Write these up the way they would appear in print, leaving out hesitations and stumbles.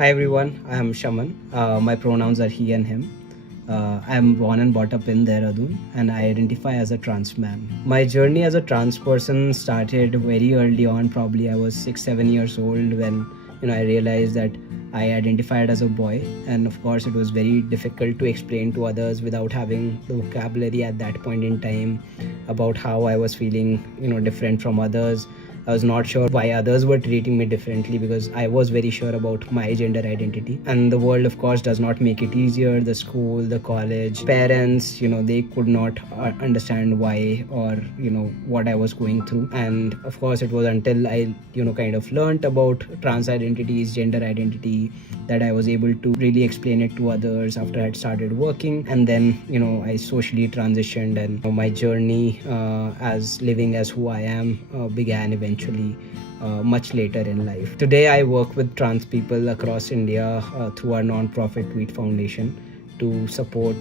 Hi everyone, I am Shaman. My pronouns are he and him. I am born and brought up in Dehradun and I identify as a trans man. My journey as a trans person started very early on. Probably I was 6-7 years old when I realized that I identified as a boy, and of course it was very difficult to explain to others without having the vocabulary at that point in time about how I was feeling different from others. I was not sure why others were treating me differently because I was very sure about my gender identity. And the world, of course, does not make it easier. The school, the college, parents, they could not understand why or, what I was going through. And of course, it was until I, kind of learned about trans identities, gender identity, that I was able to really explain it to others after I had started working. And then, I socially transitioned, and my journey as living as who I am began eventually much later in life. Today, I work with trans people across India through our non-profit Tweet Foundation to support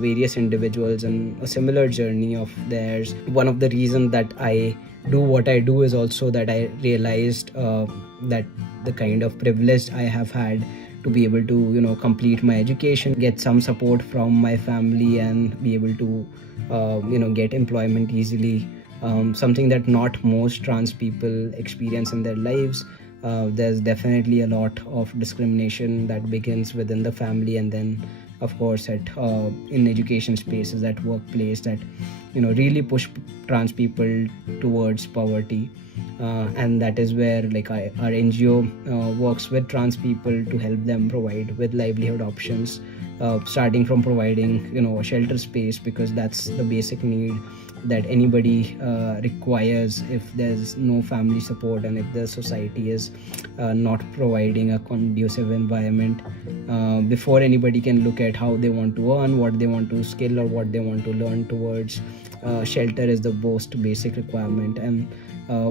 various individuals in a similar journey of theirs. One of the reasons that I do what I do is also that I realized that the kind of privilege I have had to be able to complete my education, get some support from my family, and be able to get employment easily, something that not most trans people experience in their lives. There's definitely a lot of discrimination that begins within the family, and then of course at in education spaces, at workplace, that really push trans people towards poverty. And that is where our NGO works with trans people to help them provide with livelihood options, starting from providing a shelter space, because that's the basic need that anybody requires if there's no family support and if the society is not providing a conducive environment. Before anybody can look at how they want to earn, what they want to skill, or what they want to learn towards, shelter is the most basic requirement. And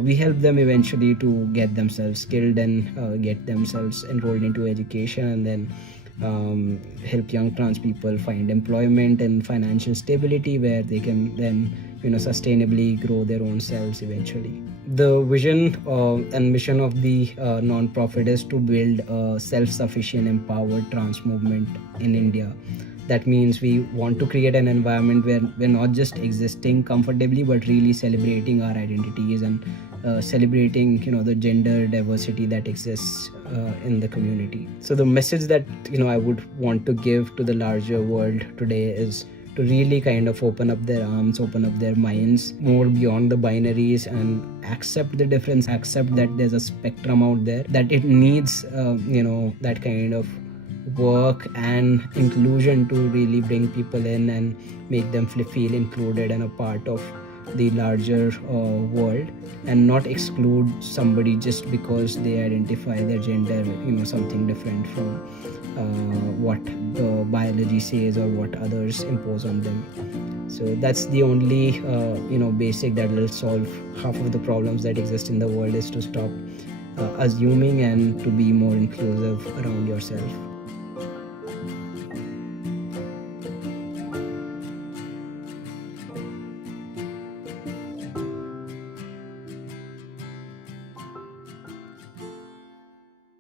we help them eventually to get themselves skilled and get themselves enrolled into education, and then help young trans people find employment and financial stability where they can then sustainably grow their own selves eventually. The vision and mission of the non-profit is to build a self-sufficient, empowered trans movement in India. That means we want to create an environment where we're not just existing comfortably, but really celebrating our identities and celebrating the gender diversity that exists in the community. So the message that I would want to give to the larger world today is to really kind of open up their arms, open up their minds more beyond the binaries, and accept the difference, accept that there's a spectrum out there, that it needs that kind of work and inclusion to really bring people in and make them feel included and a part of the larger world, and not exclude somebody just because they identify their gender something different from what biology says or what others impose on them. So that's the only basic that will solve half of the problems that exist in the world, is to stop assuming and to be more inclusive around yourself.